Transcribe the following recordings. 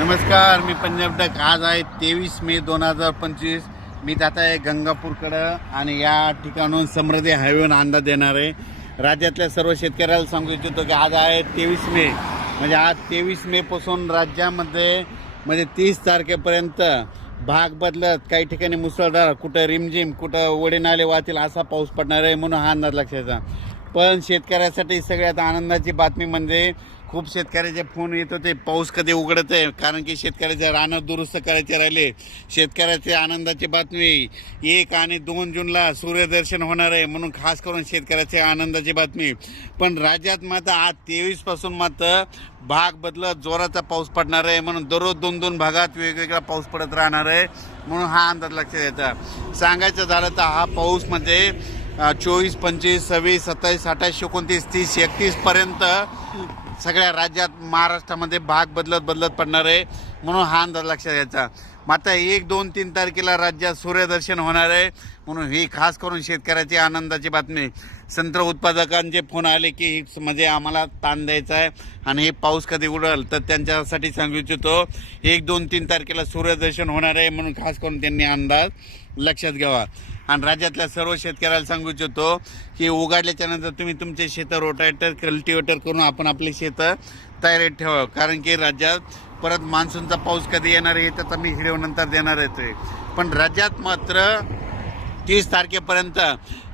नमस्कार मी पंजाब डक आज आहे तेवीस मे दोन हजार पंचवीस मी जात आहे गंगापूरकडं आणि या ठिकाणून समृद्धी हायवेन अंदाज देणार आहे राज्यातल्या सर्व शेतकऱ्याला सांगू इच्छितो की आज आहे तेवीस मे म्हणजे आज तेवीस मेपासून राज्यामध्ये म्हणजे तीस तारखेपर्यंत भाग बदलत काही ठिकाणी मुसळधार कुठं रिमझिम कुठं वडेनाले वाहतील असा पाऊस पडणार आहे म्हणून हा अंदाज लक्षाचा पण शेतकऱ्यासाठी सगळ्यात आनंदाची बातमी म्हणजे खूप शेतकऱ्याचे फोन येत होते पाऊस कधी उघडत आहे कारण की शेतकऱ्याचे रानं दुरुस्त करायचे राहिले शेतकऱ्याचे आनंदाची बातमी एक आणि दोन जूनला सूर्यदर्शन होणार आहे म्हणून खास करून शेतकऱ्याचे आनंदाची बातमी पण राज्यात मात्र आज तेवीसपासून मात्र भाग बदलत जोराचा पाऊस पडणार आहे म्हणून दररोज दोन दोन भागात वेगवेगळा पाऊस पडत राहणार आहे म्हणून हा अंदाज लक्षात येतं सांगायचं झालं तर हा पाऊस म्हणजे चोवीस पंचवीस सव्वीस सत्तावीस अठ्ठावीस एकोणतीस तीस एकतीसपर्यंत सगळ्या राज्यात महाराष्ट्रामध्ये भाग बदलत बदलत पडणार आहे म्हणून हा अंदाज लक्षात घ्यायचा मात्र एक दोन तीन तारखेला राज्यात सूर्यदर्शन होणार आहे म्हणून ही खास करून शेतकऱ्याची आनंदाची बातमी संत्र उत्पादकांचे फोन आले की म्हणजे आम्हाला ताण द्यायचा आहे आणि हे पाऊस कधी उडल तर त्यांच्यासाठी सांगू इच्छितो एक दोन तीन तारखेला सूर्यदर्शन होणार आहे म्हणून खास करून त्यांनी अंदाज लक्षात घ्यावा आणि राज्यातल्या सर्व शेतकऱ्याला सांगू इच्छितो की उघडल्याच्यानंतर तुम्ही तुमचे शेतं रोटायटर कल्टिवेटर करून आपण आपली शेतं तयारीत ठेवा कारण की राज्यात परत मान्सूनचा पाऊस कधी येणार आहे त्याचा मी व्हिडिओ नंतर देणार येतोय पण राज्यात मात्र तीस तारखेपर्यंत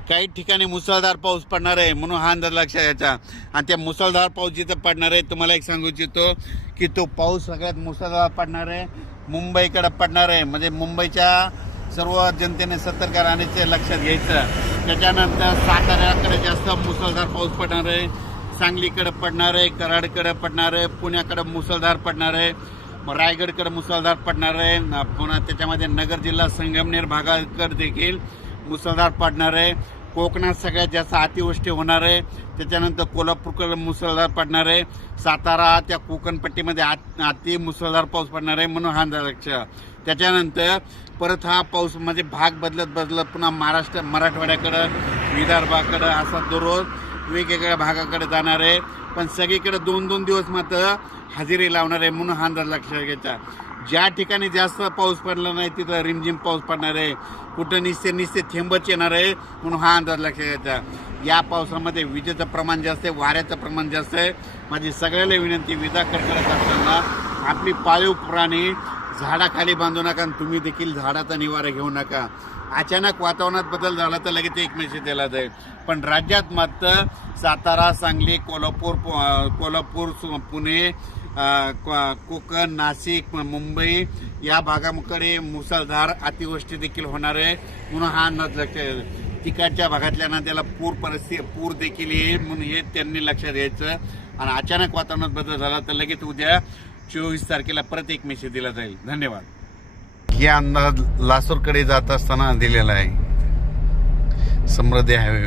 काही ठिकाणी मुसळधार पाऊस पडणार आहे म्हणून हा अंदाज लक्षात घ्यायचा आणि त्या मुसळधार पाऊस जिथं पडणार आहे तुम्हाला एक सांगू इच्छितो की तो पाऊस सगळ्यात मुसळधार पडणार आहे मुंबईकडे पडणार आहे म्हणजे मुंबईच्या सर्व जनतेने सतर्क राहण्याचे लक्षात घ्यायचं त्याच्यानंतर साताऱ्याकडे जास्त मुसळधार पाऊस पडणार आहे सांगलीकडे पडणार आहे कराडकडे पडणार आहे पुण्याकडं मुसळधार पडणार आहे रायगडकडे मुसळधार पडणार आहे पुन्हा त्याच्यामध्ये नगर जिल्हा संगमनेर भागाकर देखील मुसळधार पडणार आहे कोकणात सगळ्यात जास्त अतिवृष्टी होणार आहे त्याच्यानंतर कोल्हापूरकडे मुसळधार पडणार आहे सातारा त्या कोकणपट्टीमध्ये आत अति मुसळधार पाऊस पडणार आहे म्हणून हा लक्ष त्याच्यानंतर परत हा पाऊस म्हणजे भाग बदलत बदलत पुन्हा महाराष्ट्र मराठवाड्याकडं विदर्भाकडं असा दररोज वेगवेगळ्या भागाकडे जाणार आहे पण सगळीकडे दोन दोन दिवस मात्र हजेरी लावणार आहे म्हणून हा अंदाज लक्षात घ्यायचा ज्या ठिकाणी जास्त पाऊस पडला नाही तिथं रिमझिम पाऊस पडणार आहे कुठं निस्ते निस्ते थेंबच येणार आहे म्हणून हा अंदाज लक्षात घ्यायचा या पावसामध्ये विजेचं प्रमाण जास्त आहे वाऱ्याचं प्रमाण जास्त आहे माझी सगळ्याला विनंती विजा करत असताना आपली पाळीव प्राणी झाडाखाली बांधू नका आणि तुम्ही देखील झाडाचा निवारा घेऊ नका अचानक वातावरणात बदल झाला तर लगेच एक मेसेज दिला जाईल पण राज्यात मात्र सातारा सांगली कोल्हापूर कोल्हापूर पुणे कोकण नाशिक मुंबई या भागाकडे मुसळधार अतिवृष्टी देखील होणार आहे म्हणून हा अंदाज लक्ष तिकडच्या भागातल्या ना त्याला पूर परिस्थिती पूर देखील येईल म्हणून हे त्यांनी लक्षात घ्यायचं आणि अचानक वातावरणात बदल झाला तर लगेच उद्या चोवीस तारखेला परत एक मेसेज दिला जाईल धन्यवाद हे अंदाज लासूरकडे जात असताना दिलेला आहे समृद्धी हायवे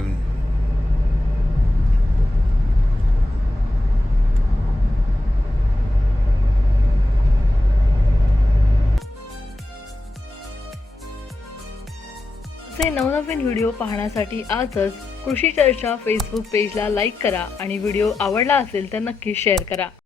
असे नवनवीन व्हिडिओ पाहण्यासाठी आजच कृषी चर्चा फेसबुक पेजला लाईक करा आणि व्हिडिओ आवडला असेल तर नक्की शेअर करा